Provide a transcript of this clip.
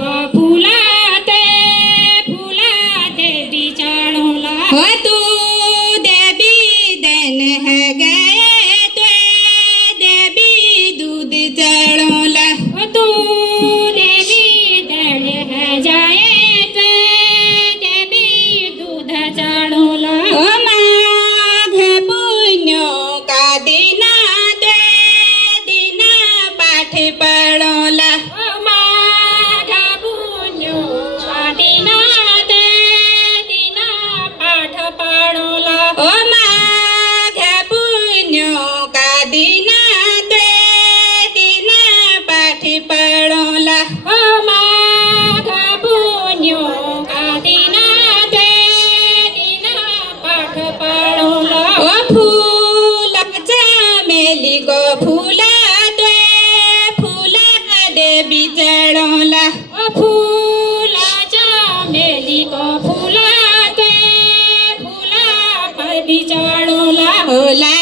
गो फुलाते फुलाते बिचारोला हो तू देवी दिन है गए तो देवी दूध चढ़ोला तू देवी दल है जाए तो देवी दूध चढ़ोला ओ माघ पुण्यो का दिना ते दिना पाठ पढ़ोला माघ पुण्यो दिना ते दिना पाठ पढ़ोला ओ माघ पुण्यो का दिना ते दिना पाठ पढ़ोला माघ पुण्यो दिना ते दिना पाठ पढ़ोला ओ फूल चमेली को फूला ते फूला देवी चढ़ोला फुलाच्या मेली को फुलाते फुला पर बिचारोला होला